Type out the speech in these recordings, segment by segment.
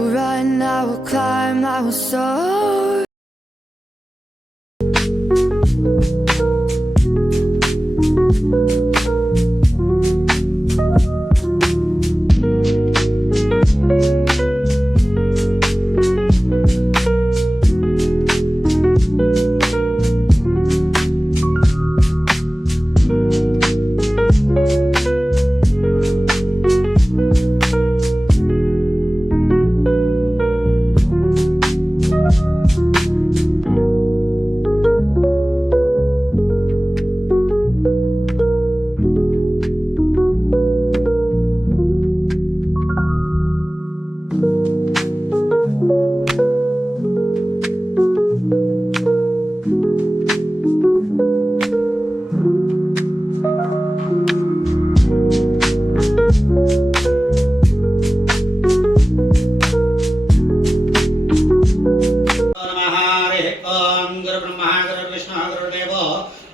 will run, I will climb, I will soar.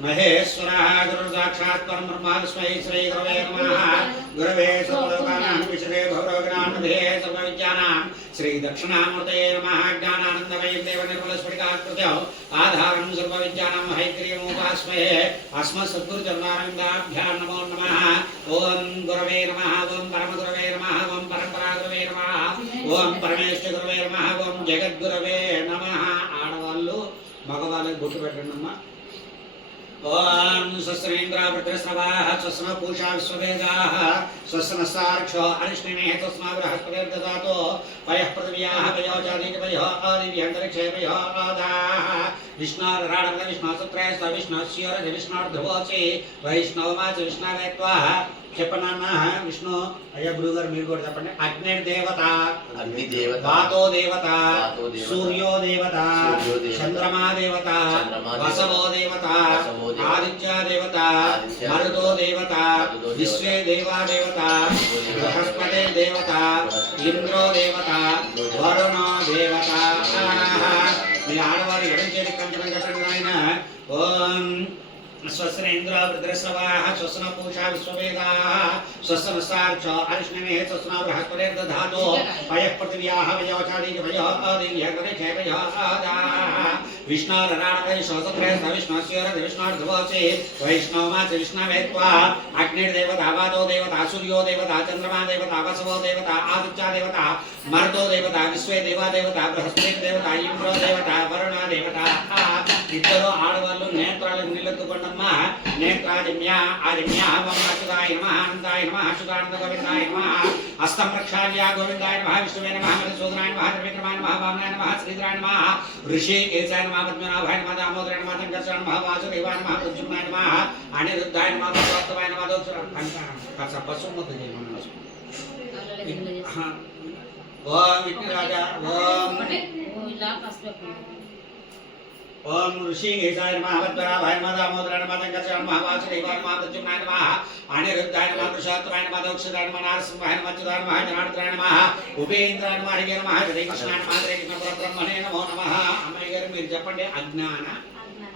महेश्वरः गुरुर्साक्षात् परब्रह्म तस्मै श्री गुरवे नमः। गुरवे सर्वलोकानां विषये भवरोगिणान्मधे सर्वविद्यानां श्री दक्षिणामूर्तये नमः। ज्ञानानन्दमयं देवनिर्मलस्फटिकाकृतौ आधारं सर्वविद्यानां हैग्रीवमुपास्महे। अस्मत्सद्गुरुचरणारविन्दाभ्यां नमो नमः। ओं गुरवे नमः। ओं परमगुरवे नमः। ओं परम्परागुरवे नमः। ओं परमेश्वरगुरवे नमः। ओं जगद्गुरवे नमः। आडवाళ్ళు मगवाళ్ళకి బొట్టు పెట్టండి అమ్మా। ओम स्वस्नेन्द्र वृद्रस्रवाः स्वस्न पूषा विश्ववेदाः स्वस्न सार्क्षो अरिष्णिमे तस्मा बृहस्पतिर्दधातो पयः पृथिव्याः पयोजादीति पयो आदिव्यन्तरिक्षे पयो आदाः विष्णोर्राडं विष्णुसुत्रयस्थ विष्णुस्योरज विष्णोर्ध्रुवोचि वैष्णवमाच विष्णवेत्वा చెప్పనన్నా విష్ణు అయ్యా గురుగారు మీరు కూడా చెప్పండి అగ్నిర్దేవత వాతో దేవత సూర్యో దేవత చంద్రమా దేవత వసవో దేవత ఆదిత్య దేవత మరుతో దేవత విశ్వే దేవా దేవత బృహస్పతి దేవత ఇంద్రో దేవత వరుణో దేవత మీ ఆడవారు ఎడం చేతి కంకణం కట్టండి నాయన ఓం स्वस्नेन्द्र वृद्रस्रवाः स्वस्न पूषा विश्ववेदाः स्वस्न सार्क्षो अरिष्णिमे स्वस्न बृहस्पतिर्दधातो पयः पृथिव्याः पयोचादीति पयो आदिव्यन्तरिक्षे पयो आदाः विष्णोर्राडं विष्णुसुत्रयस्थ विष्णुस्योरज विष्णोर्ध्रुवोचि वैष्णवमाच विष्णवेत्वा अग्निर्देवता वातो देवता सूर्यो देवता चन्द्रमा देवता वसवो देवता आदित्य देवता मरुतो देवता विश्वे देवा देवता बृहस्पति देवता इंद्रो देवता वरुण देवता इतरो आडवाళ్ళు నేత్రాలకు నిలెత్తుకొండమ్మా। నేత్రాదిమ్యా ఆదిమ్యా ఓం అచ్యుతాయ నమః అనంతాయ నమః అచ్యుతానంద గోవిందాయ నమః హస్తం ప్రక్షాళ్య గోవిందాయ నమః విష్ణువే నమః మధుసూదనాయ నమః త్రివిక్రమాయ నమః వామనాయ నమః శ్రీధరాయ నమః ఋషికేశాయ నమః పద్మనాభాయ నమః దామోదరాయ నమః శంకర్షాయ నమః వాసుదేవాయ నమః ప్రద్యుమ్నాయ నమః అనిరుద్ధాయ నమః వాస్తవాయ నమః దోక్ష పశుమత జయమన ఓం విష్ణురాజా ఓం ओम ऋषिकेशाय नमः वद्वराभाय नमः दामोदराय नमः शंकराय नमः वासुदेवाय नमः प्रद्युम्नाय नमः अनिरुद्धाय नमः पुरुषोत्तमाय नमः दक्षिणाय नमः नारसिंहाय नमः अच्युताय नमः जनार्दनाय नमः उपेन्द्राय नमः हरिये नमः हरे कृष्णाय नमः हरे कृष्ण परब्रह्मणे नमो नमः। అమ్మాయి గారు మీరు చెప్పండి అజ్ఞాన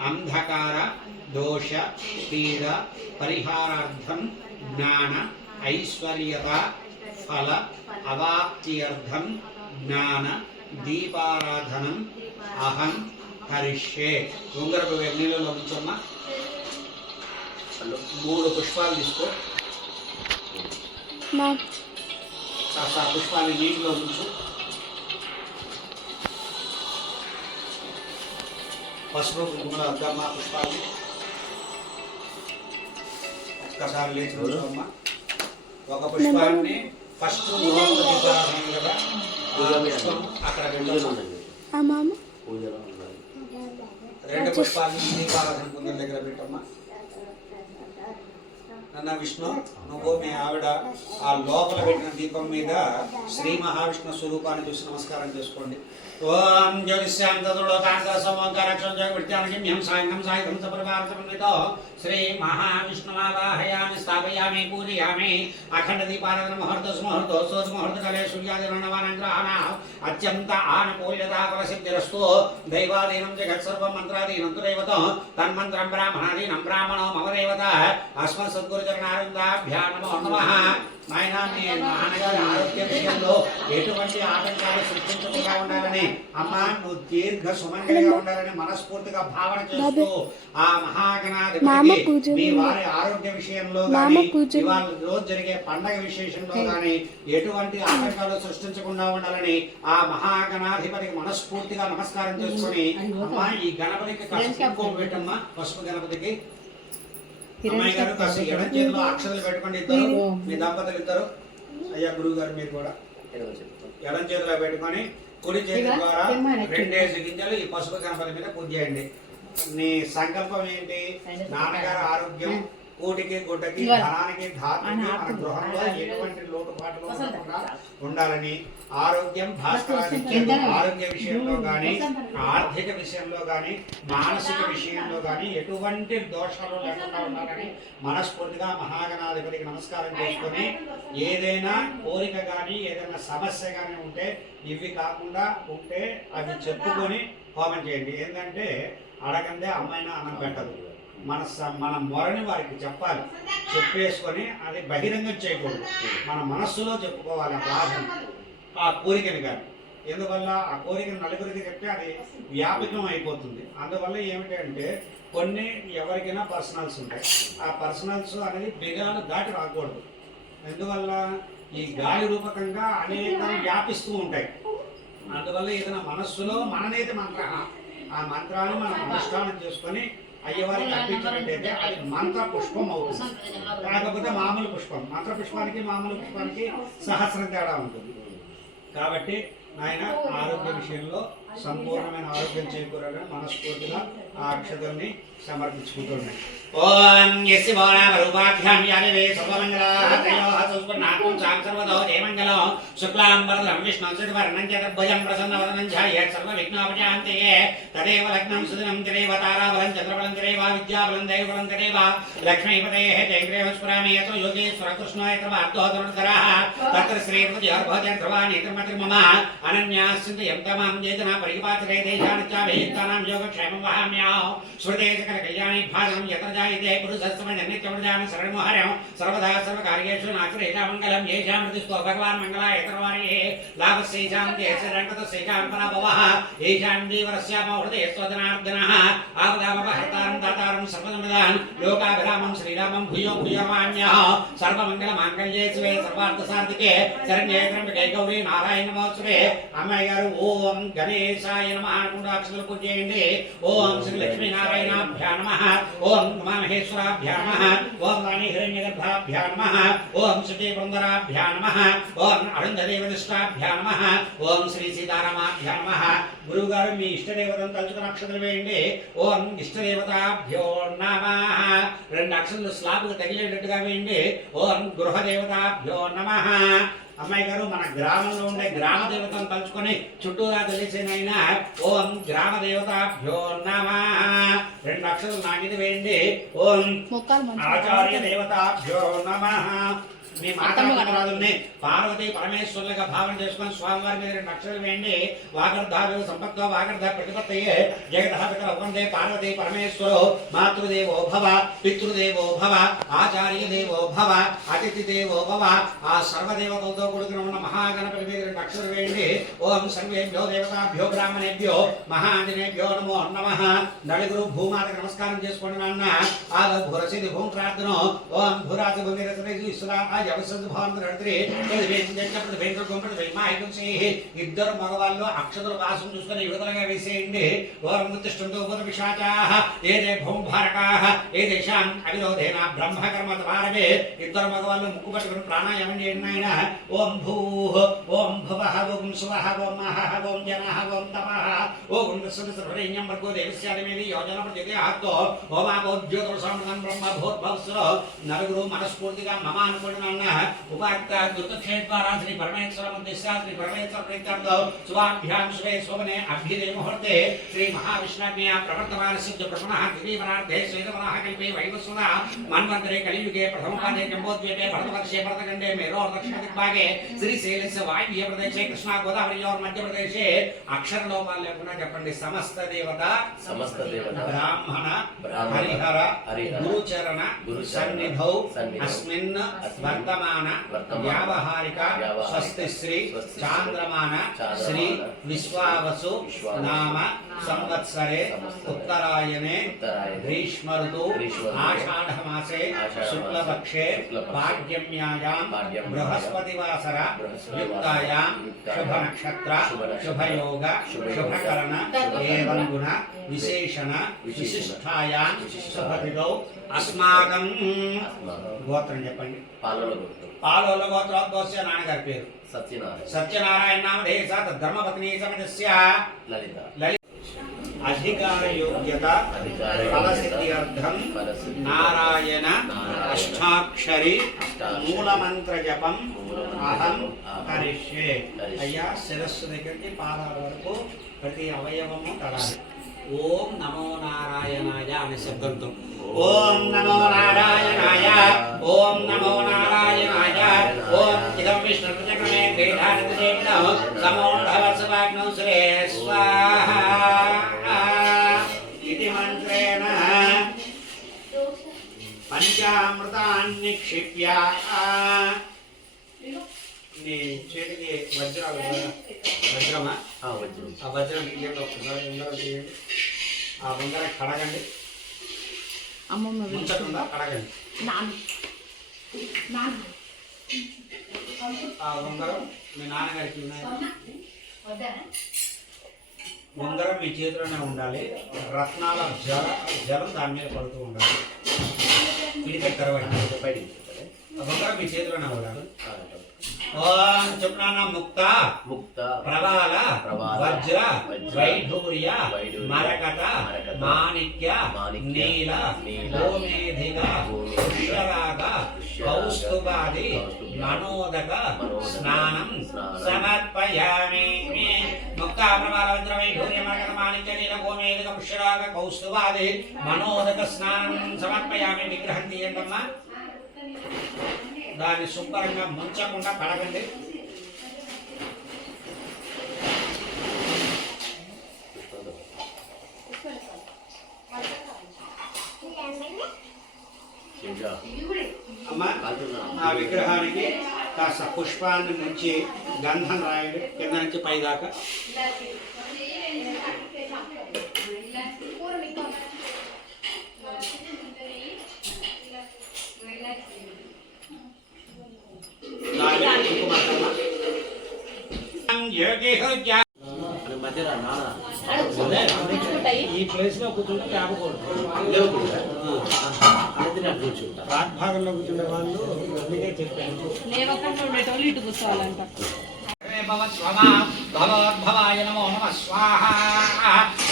అంధకార దోష పీడ పరిహారార్థం జ్ఞాన ఐశ్వర్యత ఫల అవాప్త్యర్థం జ్ఞాన దీపారాధనం అహం హరిషే ఉంగరపు నీళ్ళలో ఉంచమ్మా। 3 పుష్పాలు తీసుకో ఆ పుష్పాన్ని నీటిలో ఉంచు। పసుపు కుంకుమల అద్దమ్మా పుష్పాలు ఒక్కసారి లేచి ఉంచమ్మా। ఒక పుష్పాన్ని ఫస్ట్ కదా అక్కడ పెట్టమ్మా। రెండు పుష్పాలు దీపారాధన కుందం దగ్గర పెట్టమ్మా। నన్న విష్ణు నువ్వు మీ ఆవిడ ఆ లోపల పెట్టిన దీపం మీద శ్రీ మహావిష్ణు స్వరూపాన్ని చూసి నమస్కారం చేసుకోండి। ఓం జ్యోతిష్యాం తదులోకాంత సమోంకారక్షం జయ విద్యానకిమ్యం సాయంగం సాయుధం సపరివార సమన్వితో శ్రీ మహావిష్ణుమావాహయామి స్థాపయామి పూజయామి। అఖండ దీపారాధన ముహూర్తోస్ముహూర్తకాలే సూర్యాదినవానంగ్రహాణాం అత్యంత ఆనుకూల్యతా ఫలసిద్ధిరస్తు। దైవాధీనం జగత్సర్వం మంత్రాధీనం తు దైవతో తన్మంత్రం బ్రాహ్మణాధీనం బ్రాహ్మణో మమ దేవత అస్మత్ సద్గురు గురుచరణానందాభ్యాం నమో నమః. నాయన మీ నాన్నగారి ఆరోగ్య విషయంలో ఎటువంటి ఆటంకాలు సృష్టించకుండా ఉండాలని, అమ్మ నువ్వు దీర్ఘ సుమంగళిగా ఉండాలని మనస్ఫూర్తిగా భావన చేస్తూ ఆ మహాగణాధిపతికి మీ వారి ఆరోగ్య విషయంలో కానీ ఇవాళ రోజు జరిగే పండగ విశేషంలో కానీ ఎటువంటి ఆటంకాలు సృష్టించకుండా ఉండాలని ఆ మహాగణాధిపతికి మనస్ఫూర్తిగా నమస్కారం చేసుకుని, అమ్మ ఈ గణపతికి పసుపు పెట్టమ్మా. పసుపు గణపతికి అమ్మాయి గారు కాస్త ఎడం చేతిలో అక్షతలు పెట్టుకోండి. ఇద్దరు మీ దంపతులు ఇద్దరు, అయ్యా గురువు గారు మీరు కూడా ఎడం చేతిలో పెట్టుకొని కుడి చేతి ద్వారా 2 గింజలు ఈ పసుపు గణపతి మీద పూజ చేయండి. నీ సంకల్పం ఏంటి? నాన్నగారు ఆరోగ్యం, కూటికి గుడ్డకి ధనానికి ధాతుకి మన గృహంలో ఎటువంటి లోటుపాట్లు ఉండకుండా ఉండాలని, ఆరోగ్యం భాస్కరానికి ఆరోగ్య విషయంలో కానీ ఆర్థిక విషయంలో కానీ మానసిక విషయంలో కానీ ఎటువంటి దోషాలు లేకుండా ఉండాలని మనస్ఫూర్తిగా మహాగణాధిపతికి నమస్కారం చేసుకొని, ఏదైనా కోరిక కానీ ఏదైనా సమస్య కానీ ఉంటే ఇవి కాకుండా ఉంటే అవి చెప్పుకొని హోమం చేయండి. ఏంటంటే అడగందే అమ్మాయినా అన్నం పెట్టదు. మన మొరని వారికి చెప్పాలి, చెప్పేసుకొని అది బహిరంగం చేయకూడదు. మన మనస్సులో చెప్పుకోవాలి ఆ బాధను, ఆ కోరికని కానీ. ఎందువల్ల ఆ కోరికను నలుగురికి చెప్తే అది వ్యాపకం అయిపోతుంది. అందువల్ల ఏమిటంటే కొన్ని ఎవరికైనా పర్సనల్స్ ఉంటాయి, ఆ పర్సనల్స్ అనేది బిగాలు దాటి రాకూడదు. ఎందువల్ల ఈ గాలి రూపకంగా అనేక వ్యాపిస్తూ ఉంటాయి. అందువల్ల ఏదైనా మనస్సులో మననైతే మంత్ర, ఆ మంత్రాన్ని మనం అనుష్ఠానం చేసుకొని అయ్యవారికి అర్పించినట్టయితే అది మంత్ర పుష్పం అవుతుంది. కాకపోతే మామూలు పుష్పం, మంత్ర పుష్పానికి మామూలు పుష్పానికి సహస్రం తేడా ఉంటుంది. కాబట్టి నాయన ఆరోగ్య విషయంలో సంపూర్ణమైన ఆరోగ్యం చేకూరాలని మనస్ఫూర్తిగా ఆ అక్షతల్ని సమర్పించుకుంటున్నాయి. ఓం యస్య భవనామ రూపాభ్యాం యానివే సర్వమంగళాః తయోః సుస్పర్ణాత్మం సాంసర్వదో జయమంగళం శుక్లాం వరదం విష్ణుం శశివర్ణం చతుర్భుజం ప్రసన్నవదనం ధ్యాయేత్ సర్వవిఘ్నోపశాంతయే తదేవ లగ్నం సుదినం తదేవ తారాబలం చంద్రబలం తదేవ విద్యాబలం దైవబలం తదేవ లక్ష్మీపతేః జయగ్రీవం స్ఫురామి యతో యోగేశ్వర కృష్ణో యత్ర వార్ధోధనుధరః తత్ర శ్రీర్భుజార్భోజంధ్రవాణీతిర్మతిర్మమ అనన్యాస్సింతయం తమాం జేతనా పరిపాత్రే దేశానిత్యాభేత్తానాం యోగక్షేమం వహామ్యాః స్మృతే సకల కళ్యాణి భాగం యత్ర జాయతే పురుషస్తమనిత్యమృజామి శరణమోహరం సర్వదా సర్వకార్యేషు నాశ్రేషా మంగళం యేషాం మృతిస్తో భగవాన్ మంగళాయతరవాణి లాభస్యేషాం దేశరంగతస్యేషాం పరాభవః యేషాం జీవరస్యామో హృదయస్వదనార్దనః ఆపదామపహర్తారం దాతారం సర్వసంపదాం లోకాభిరామం శ్రీరామం భూయో భూయమాన్యః సర్వమంగళమాంగళ్యే శివే సర్వార్థసాధికే శరణ్యే త్ర్యంబకే గౌరీ నారాయణ నమోస్తుతే. అమ్మాయి గారు ఓం గణేశాయ నమః అనుకుంటూ పూజ చేయండి. ఓం శ్రీ లక్ష్మీనారాయణాభ్యా నమః, ఓం ఉమామహేశ్వరాభ్యా నమః, ఓం వాణి హిరణ్యగర్భాభ్యా నమః, ఓం శృతి బృందరాభ్యా నమః, ఓం అరుంధదేవనిష్టాభ్యా నమః, ఓం శ్రీ సీతారామాభ్యా నమః. గురువు గారు మీ ఇష్టదేవతను తలుచుకుని అక్షతలు వేయండి. ఓం ఇష్టదేవతాభ్యో నమః 2 అక్షతలు స్లాబ్కు తగిలేటట్టుగా వేయండి. ఓం గృహదేవతాభ్యో నమః. అమ్మాయి గారు మన గ్రామంలో ఉండే గ్రామ దేవతను తలుచుకొని చుట్టూరా తెలిసినైనా ఓం గ్రామ దేవతాభ్యో నమః 2 అక్షరాలు నాగిది వేయండి. ఓం ఆచార్య దేవతాభ్యో నమః. మీ మాతాపితరాదుల్ని పార్వతీ పరమేశ్వరులుగా భావన చేసుకొని స్వామివారి మీద 2 అక్షరాలు వేయండి. వాగర్ధాభ్యో సంపత్తో వాగర్ధ ప్రతిపత్తయే జగదః పితరౌ వందే పార్వతీ పరమేశ్వరో మాతృదేవో భవ పితృదేవో భవ ఆచార్య దేవో భవ అతిథి దేవో భవ. ఆ సర్వదేవతలతో కూడుకుని ఉన్న మహాగణపతి మీద 2 అక్షరాలు వేయండి. ఓం సర్వేభ్యో దేవతాభ్యో బ్రాహ్మణేభ్యో మహాంజనేభ్యో నమో నమః. నలుగురు భూమాతకు నమస్కారం చేసుకోండి నాన్న. ఆద భూరసిది భూం ప్రార్థనో ఓం భూరాజ భూమిరసరే ఈశ్వరా ఇద్దరు మగవాళ్ళు అక్షతలు వాసం చూసుకుని విడుదలగా వేసేయండి. ఏదే భూభారకాః ఏ దేశాం అవిరోధేన బ్రహ్మకర్మ భారవే. ఇద్దరు మగవాళ్ళు ముక్కు పట్టుకుని ప్రాణాయామం చేయండి ఆయన. ఓం భూః ఓం భువః ఓం శువః ఓం మహః ఓం జనః ఓం తపః ఓం సర్వరేణ్యం వర్గో దేవస్యాదిమేది యోజన ప్రతిదే ఆత్తో ఓమాభోజ్యోతిర్సమృతం బ్రహ్మ భూర్భవస్సులో. నలుగురు మనస్ఫూర్తిగా మమ అనుకున్న ब्रह्मणः उपात्ता दुर्गक्षेत्रद्वारा श्री परमेश्वर मंदिरस्य श्री परमेश्वर प्रीत्यर्थं शुभाभ्यां शुभे शोभने अभ्युदय मुहूर्ते श्री महाविष्णुज्ञा प्रवर्तमानस्य ब्रह्मणः दिवीवरार्धे श्रीरमणः कल्पे वैवस्वतः मन्वन्तरे कलियुगे प्रथमपादे जम्बोद्वीपे भरतवर्षे भरतखण्डे मेरोर् दक्षिणदिग्भागे श्रीशैलस्य वायव्य प्रदेशे कृष्णा गोदावरीयोर् मध्य प्रदेशे अक्षरलोपाल लेకుండా చెప్పండి समस्त देवता ब्राह्मण हरिहर गुरुचरण सन्निधौ अस्मिन् वर्तमान व्यावहारिक स्वस्ति श्री चांद्रमान श्री विश्वावसु नाम संवत्सरे उत्तरायणे ग्रीष्म ऋतु आषाढ़ मासे शुक्लपक्षे भाग्यम्यायां बृहस्पतिवासर युक्तायां शुभ नक्षत्र शुभ योग शुभ करण एवं गुण विशेषण विशिष्टायां शुभतिथौ अस्माकं గోత్రం చెప్పండి పాలోల గోత్రోద్భవస్య నాన్నగారి పేరు సత్యనారాయణ నామధేయస ధర్మపత్ని సమజస్య లలిత అధికార యోగ్యత ఫలసిద్ధ్యర్థం నారాయణ అష్టాక్షరి మూలమంత్ర జపం అహం కరిష్యే. అయ్యా శిరస్సు దగ్గరికి పాదాల వరకు ప్రతి అవయవము కడాలి. ఓం నమో నారాయణాయ అనే శబ్దంతో ఓం నమో నారాయణాయ ఓం నమో నారాయణాయ ఓం ఇదం విష్ణు చక్రమే క్రీడానిదేవినో సమోఢవసవాగ్నౌ శ్రే స్వాహా ఇది మంత్రేణ పంచామృతాన్ని నిక్షిప్య నీ చేతికి వజ్రాలు వజ్రమా ఆ వజ్రం ఇయ్యండి ఒకసారి ఉంగరం తీయండి. ఆ ఉంగరం కడగండి. ముంచకుండా కడగండి. ఆ ఉంగరం మీ నాన్నగారికి ఉన్నాయి. ఉంగరం మీ చేతిలోనే ఉండాలి. రత్నాల జలం దాని మీద పడుతూ ఉండాలి. పిడికి తెరవండి. ఉంగరం మీ చేతిలోనే ఉండాలి. ఓం చెప్పిన ముక్త ప్రవాల వజ్ర వైఢూర్య మరకట మాణిక్య నీల గోమేధిక పుష్యరాగ కౌస్తుభాది మనోదక స్నానం సమర్పయామి. ముక్త ప్రవాల వజ్ర వైఢూర్య మరకట మాణిక్య నీల గోమేధిక పుష్యరాగ కౌస్తుభాది మనోదక స్నానం సమర్పయామి. విగ్రహం తీయండమ్మా. దాన్ని శుభ్రంగా ముంచకుండా కడగండి. అమ్మా ఆ విగ్రహానికి కాస్త పుష్పాన్ని ముంచి గంధం రాయండి కింద నుంచి పైదాకా. ఈ ప్లేస్ లో కూర్చుంటే రాజ్భాగంలో కూర్చుండే వాళ్ళు అందుకే చెప్పాను. ఇటు కూర్చోవాలంట. భగవద్భవాయ నమో నమ స్వాహా.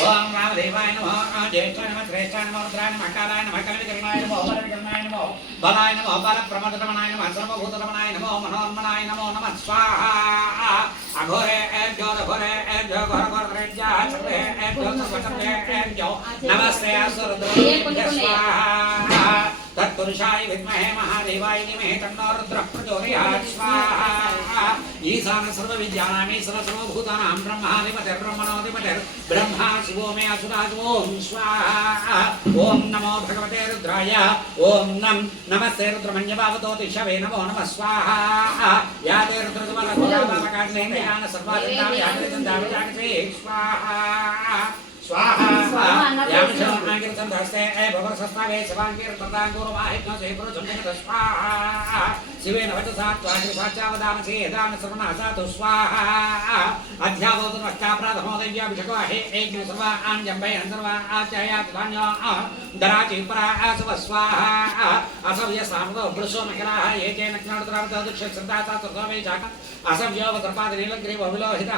ఓం రామదేవాయ నమో జ్యేష్ఠాయ నమ శ్రేష్ఠాయ నమో రుద్రాయ నమ కాలాయ నమ కలవికరణాయ నమో బలవికరణాయ నమో బలాయ నమో బల ప్రమదరమణాయ నమ సర్వభూతరమణాయ నమో మనోన్మనాయ నమో నమ స్వాహా. అఘోరే ఏభ్యో రఘోరే ఏభ్యో ఘోర ఘోరేభ్యో సర్వే ఏభ్యో సర్వసర్వే ఏభ్యో నమస్తే అసురుద్రేభ్యో స్వాహా. तत्पुरुषाय विद्महे महादेवाय धीमहि तन्नो रुद्रः प्रचोदयात् स्वाहा. ईशान सर्वविद्यानां ईश्वर सर्वभूतानां ब्रह्माधिपतिर्ब्रह्मणोऽधिपतिर् ब्रह्मा शिवो मे असुराज ओम स्वाहा. ओम नमो भगवते रुद्राय ओम नमस्ते रुद्रमन्यभावतो दिशवे नमो नमः स्वाहा. या ते रुद्रजमलघोराबालकाण्डेन सर्वादिन्दामि यात्रिचन्दामि स्वाहा स्वाहा. यामशमांकीर्तं धस्ते भगवत्सस्तावे शिवांकीर्ततांगुरुमाहित्नो सेपुरुषं स्वाहा. शिवेन वचसा त्वाग्निसाचावदामसि यदान सर्वनासातु स्वाहा. अध्यावोतु नष्टाप्राधमो दैव्याभिषको हे एग्नि सर्वा आञ्जम्बे सर्वा आचयातु धान्यो दराचि परा आसव स्वाहा. असव्य सामो वृषो महिलाः एकेन ज्ञानत्रार्थ दक्षिण श्रद्धाता सर्वे जाका असव्यो वक्रपाद नीलग्रीव विलोहिता